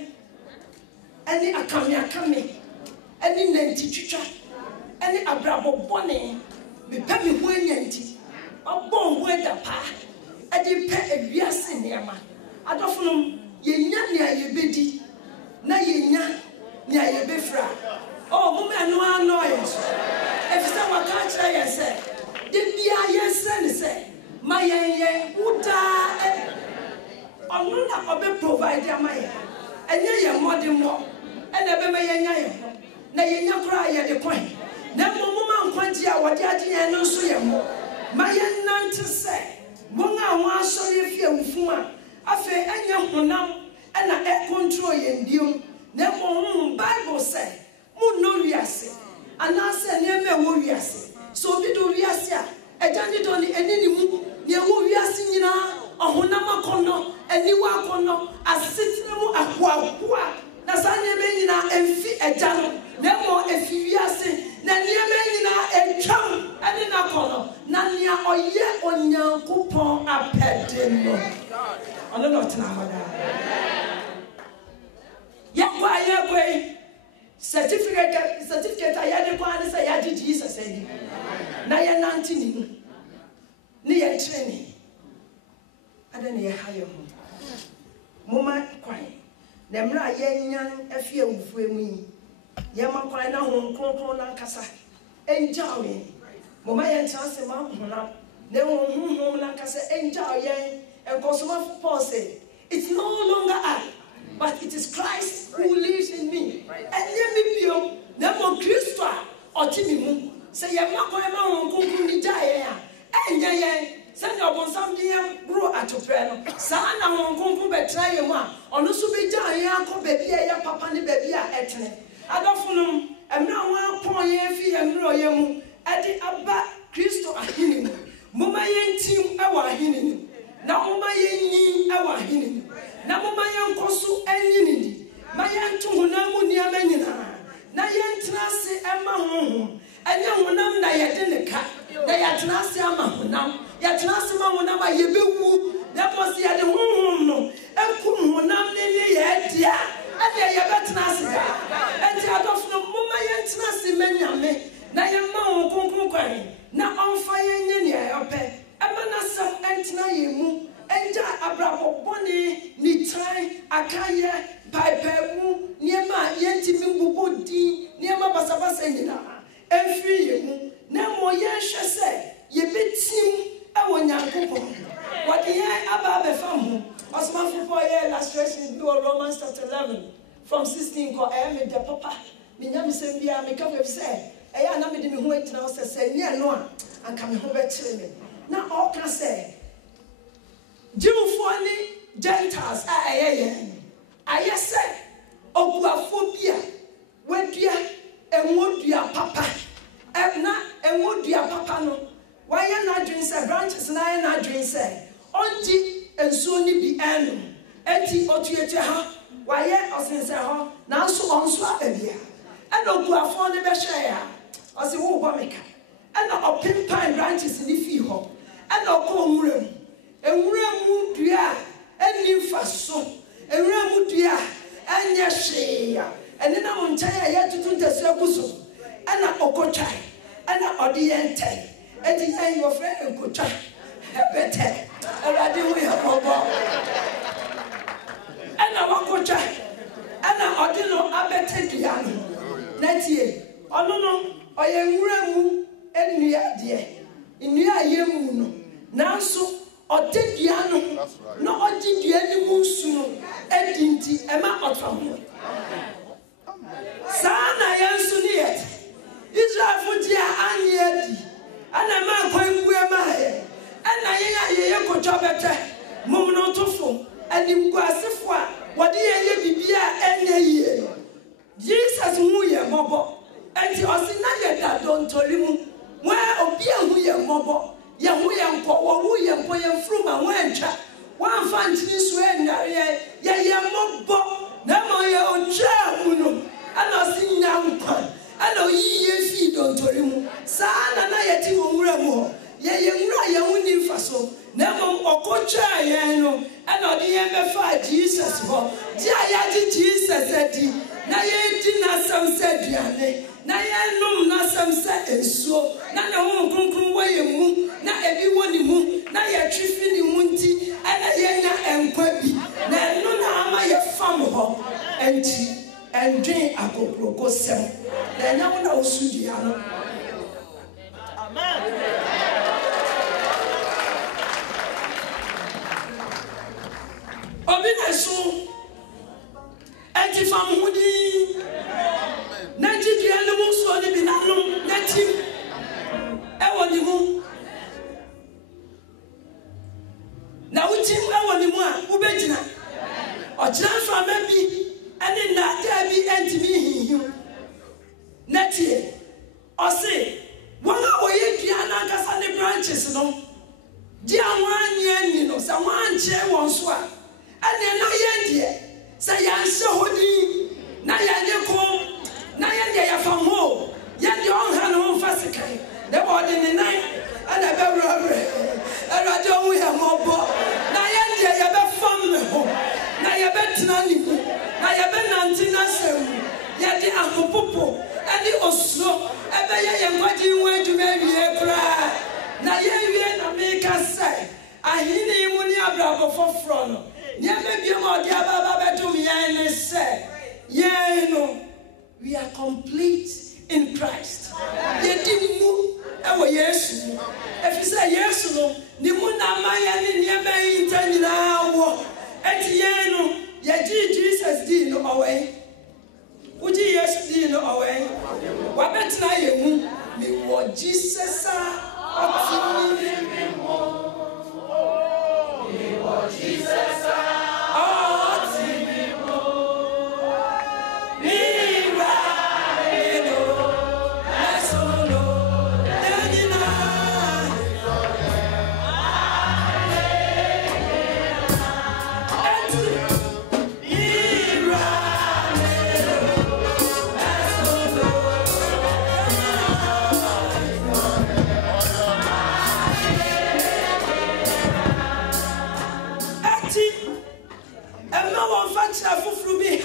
Any a coming, any nanty chicha, any a bravo bonnet, be pemmy wenyanty, a bone where the pa, a de pet a bias in your man. I don't know ye near ye biddy, na ye near ye befra. Oh, woman, no annoyance. If someone can't try and say, did be I yes, say, my young Uta, or not a provide your money, and ye modern more, and never may young. Now you cry at the point. Then Mamma Quantia, what Yadi and no swim. My young nun to say, Wonga was sorry if you fuma. I feel any young now, and I air control in you. Then Bible say. Mo no wiase anase nieme wo wiase so bi do wiase a ejani do ni enini mu ye wo wiase nyina ohunam akono eniwa akono asetine mu ahoahoa na sa nieme nyina emfi ejano na mo efi wiase na nieme nyina etwam ene na kono na nia oye onyankopon apede no ono no tena hoda ye certificate I had to say I did Jesus said. Now you're 19 near training. I don't know how you Mama crying. Nemra yan a few for me. Yama crying now home, Concon Cassa. Enjoy. Mama and chance a mount up. Then home Lancasa enjoy yang and Cosmo Paul said, it's no longer I. But it is Christ who lives in me. And let me be never Christo or Timmy. Say, you're not going to die. And yea, send your one something grow at your friend. Sana won't come betray you. On also be giant, baby, papa, and baby, etne. I don't know. And now one point, ye and royal. At the Abba Christo are healing. Mama yen team, our healing. Now, Mama yen, our healing. Na mama yankoso anyinidi ma yantu honamu niamenyina na yantrase ema honhom anya honam na yede ne ka na yatrase ama honam yatrase ma honam ayebewu na posi yade honhom no enkum honam ne ne yedia anya yebetrase ga enti adofno mama yantrase menyame na yemma honkonkon kwan na onfa yenye ne ayope ema na sam entina yemu enja abrabo boni ni try akaye paipamu niema yentimi mbubodi niema basabasa nyina emfiri yemu na mo yenhwe se yebetim ewo nyankopon wode ye aba befam osman for ye illustration do Romans chapter 11 from 16 ko me de papa minyam sem bia me ka say eya na me de me ho atina se nye no a anka me ho be kire me na all can say Jewfoni Gentiles I say Oguaphobia Wedia and Wodia Papa Ebna and Wodia Papa no why are not drinks branches and I not drinks Onti and Sony be anum Enti Otueha why yet or since her now so on swap and Oguaphoni Beshaya or the Womaka and a pin pine branches in the fiho and a comb room. Ewuramu dua eni faso ewuramu dua anya hwea ɛne na mo nkyɛn a yɛtutu ntɛsɛ gu so ɛna ɔkɔtwa ɛna ɔde yɛn tɛ ɛdi yɛn yɔfrɛ nkotwa ɛbɛtɛ ɛwurade ho yɛ bɔbɔ ɛna wakɔtwa ɛna ɔde no abɛtɛ dua no n'etie ɔno no ɔyɛ nwura mu nnua adeɛ nnua a yɛ mu no nanso ɔtɛ dua no na ɔgye dua no mu nsu no ɛdi nti ɛma ɔtɔ ho saa na yɛn nso ne yɛ Israelfo di a anyɛ di ɛna ma akwan mbue ma yɛ ɛna yɛn a yɛyɛ kotwa bɛtɛ mumnotofo animguasefo a wɔde yɛyɛ bibi a ɛnyɛ yie Jesus hu yɛ mmɔbɔ ɛnti ɔsi na yɛ da dontori mu wɔn obi ehu yɛ mmɔbɔ yɛhu yɛ nkɔ wɔwu yɛ nkɔ yɛ furuma wɔn ɛntwa wɔn afa nkyini so ɛnare yɛyɛ mmɔbɔ na ma yɛ otwa mu no ɛna ɔsi nya nkwa ɛna oyi yɛ fi dontori mu saa na yɛte wɔn nwura mu hɔ yɛyɛ nwura yɛn ho ni nfa so na mmom ɔkɔtwa yɛn no ɛna ɔde yɛn bɛfa Jesus hɔ di a yɛagye Jesus adi na yɛdi n'asɛm sɛ aduane na yɛnom n'asɛm sɛ nsuo na ne ho kronkron wɔ yɛn mu na ebi wɔ ne mu na yɛtwe fi ne mu nti ɛna yɛnya nkwa bi na ɛno na ama yɛfam hɔ ɛnti ɛndwen akokoroko sɛm na ɛnyɛ wo na wosu dua no amen. Obi na so enti fam hudi na jidua no mu so ne bi nanom na tim ɛwɔ ne mu na wotim ɛwɔ ne mu a wobɛgyina ɔkyerɛ mframa bi ɛne nnaadaa bi ɛntimi hihiw na tie ɔse wɔn a wɔyɛ dua no ankasa ne branches no di a wɔanyɛ ani no sɛ wɔankyerɛ wɔn so a ɛne na yɛn deɛ sɛ yɛnhyɛ hɔ din na yɛnyɛ kom na yɛn deɛ yɛfam hɔ yɛn deɛ ɔnha ne ho mfa sekan na wɔde ne nan ɛna ɛbɛwurɛwurɛ Awurade ɔho yɛ mmɔbɔ na yɛn deɛ yɛbɛfam ne ho na yɛbɛtena ne mu na yɛbɛnante n'asɛm mu yɛde ahopopo ɛne osuro ɛbɛyɛ yɛn nkwagye ho adwuma awie koraa na yɛwie na meka sɛ ahene mu ne abrabɔ foforɔ no nneɛma biom a ɔde ababa bɛdom yɛn ne sɛ yɛn no we are complete in Christ yɛdi mu ɛwɔ Yesu mu ɛfiri sɛ Yesu no ne mu na ama yɛn ne nneɛma yi nta nyinaa wɔ ɛnti yɛn no yɛgye Jesus dii no ɔwɛn wogye Yesu dii no ɔwɛn wabɛtena yɛn mu mewɔ Jesus a ɔte me mu mewɔ Jesus a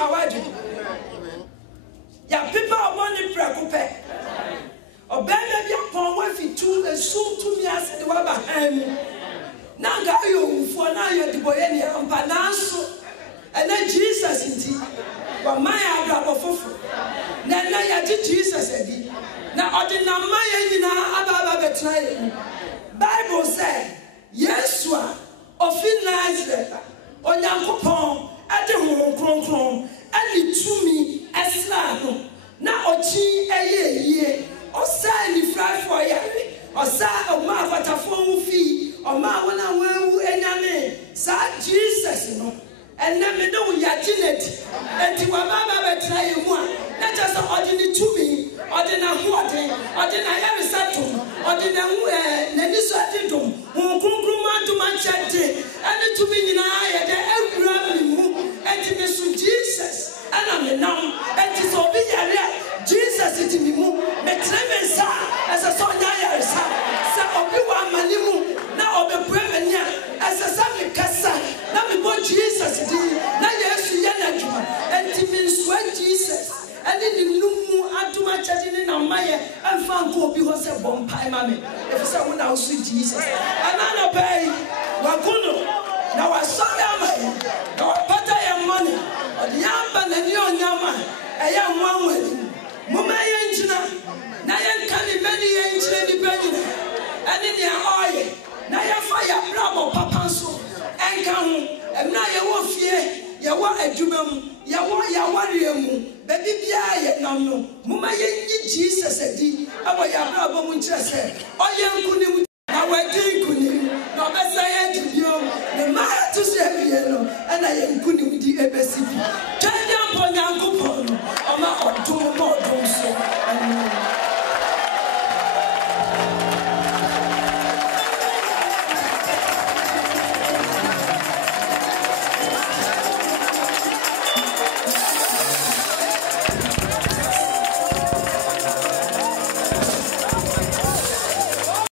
Hawaju ya pipa oboni prekupe obenda bia pon wa fitu esum tumi ase de wa ba han na ga yo ufo na yo diboye ne ampa na so ena Jesus nti wa man abrabo fofo na ya ji Jesus edi na odina man ya nyina aba betena ye Bible say Yesua ofi Nazareth onyankopon ade ho kronkron ani tumi esra no na ochi eyeye osa ni frafo yare osa oma akwatafo ufi oma wona wawu enyane sa Jesus no enne me do yagineti enti wa baba betra yemu a na just odini tumi odina hoode odina yare satum odina nani so adidum ho kronkron aduma chete ani tumi nyina ye de awura mi enti me so Jesus ana me nam enti so bi yare Jesus enti mi mu me tremesa asa so nya yare sa obi wa mani mu na obe premenia asa sa me kasa na me bo Jesus di na Yesu ya na djuma enti me so Jesus me. If you say when I see Jesus, and I obey, Wakuno, now I saw them, now I put your money, or the Yamba and your Yama, a young one with Mumma Angina, Nayan Kali, many ancient independent, and in your oil, Naya fire, Bravo, Papanso, and come, and now you won't fear. Yawa adwumam yawa riamu baby bia ye nam no muma yenyi Jesus adi abo ya brabo mu nkyere se oye nkunim na wadi nkunim na obesa ye dibio ne ma to se bie no na ye nkunim di ebesi bi